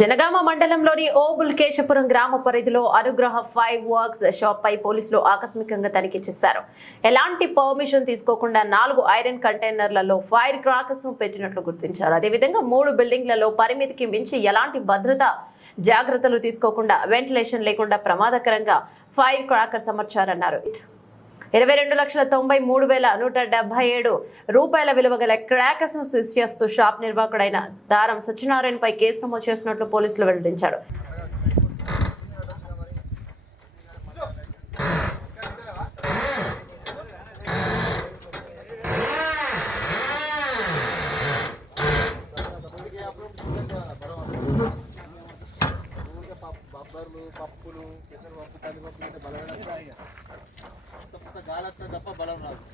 జనగామ మండలంలోని ఓబుల్ కేశపురం గ్రామ పరిధిలో అనుగ్రహ ఫైవ్ వర్క్స్ షాప్ పై పోలీసులు ఆకస్మికంగా తనిఖీ చేశారు. ఎలాంటి పర్మిషన్ తీసుకోకుండా నాలుగు ఐరన్ కంటైనర్లలో ఫైర్ క్రాకర్స్ను పెట్టినట్లు గుర్తించారు. అదేవిధంగా మూడు బిల్డింగ్లలో పరిమితికి మించి ఎలాంటి భద్రత జాగ్రత్తలు తీసుకోకుండా వెంటిలేషన్ లేకుండా ప్రమాదకరంగా ఫైర్ క్రాకర్స్ అమర్చారన్నారు. ఇరవై రెండు లక్షల తొంభై మూడు వేల నూట డెబ్బై ఏడు రూపాయల విలువ గల క్రాకర్స్ను సీజ్ చేస్తూ షాప్ నిర్వాహకుడైన దారం సత్యనారాయణపై కేసు నమోదు చేసినట్లు పోలీసులు వెల్లడించారు. పప్పులు పెసరపప్పు కందిపప్పు అంటే బలం కొత్త కొత్త గాలి వస్తుంది తప్ప బలం రాదు.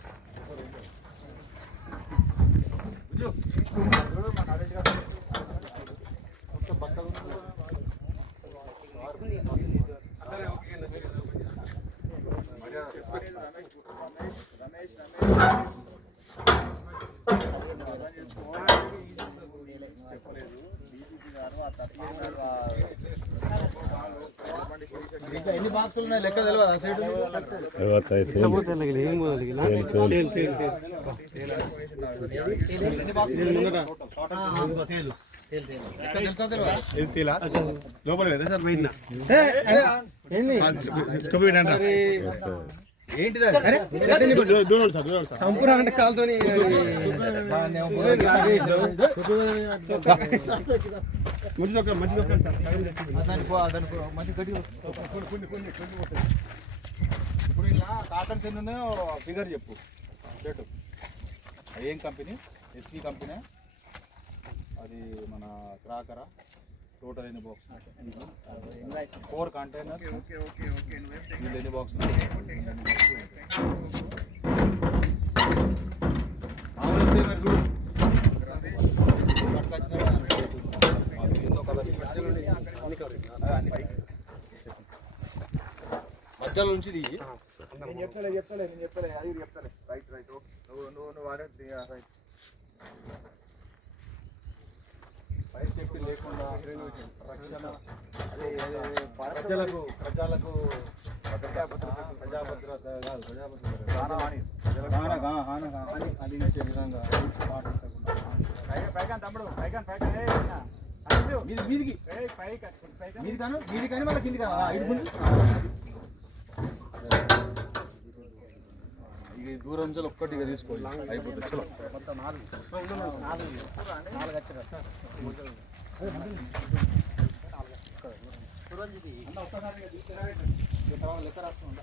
కొత్త బట్టలు రమేష్ రమేష్ రమేష్ చెప్పలేదు. డీజీపీ గారు ఆ తప్ప లోపల కదా సార్ బయట సంపూర్ణ అంటే ఇప్పుడు ఇలా కాటన్ సెన్ ఫిగర్ చెప్పు. రేటు అది ఏం కంపెనీ? SP company? అది మన క్రాకరా? టోటల్ ఎన్ని బాక్స్ ఫోర్ కంటైనర్ వీళ్ళు ఎన్ని బాక్స్ మామూలు మరి చూడు మధ్యలో నుంచి దిగి నేను చెప్తలే చెప్తలే నేను చెప్తలే అది చెప్తలే రైట్ రైట్ ఓకే నువ్వు నువ్వు నువ్వు వాడే రైట్ ఫైర్ సేఫ్టీ లేకుండా రక్షణ ప్రజలకు ప్రజలకు కలిగించే విధంగా మీదికి? మీది కాను మీది కానీ మళ్ళీ కింది కాను ఇది ఇక దూరం నుంచి ఒక్కటి ఇక తీసుకోవాలి అయిపోతుంది చలో. నాలుగు లెక్క రాసుకుంటా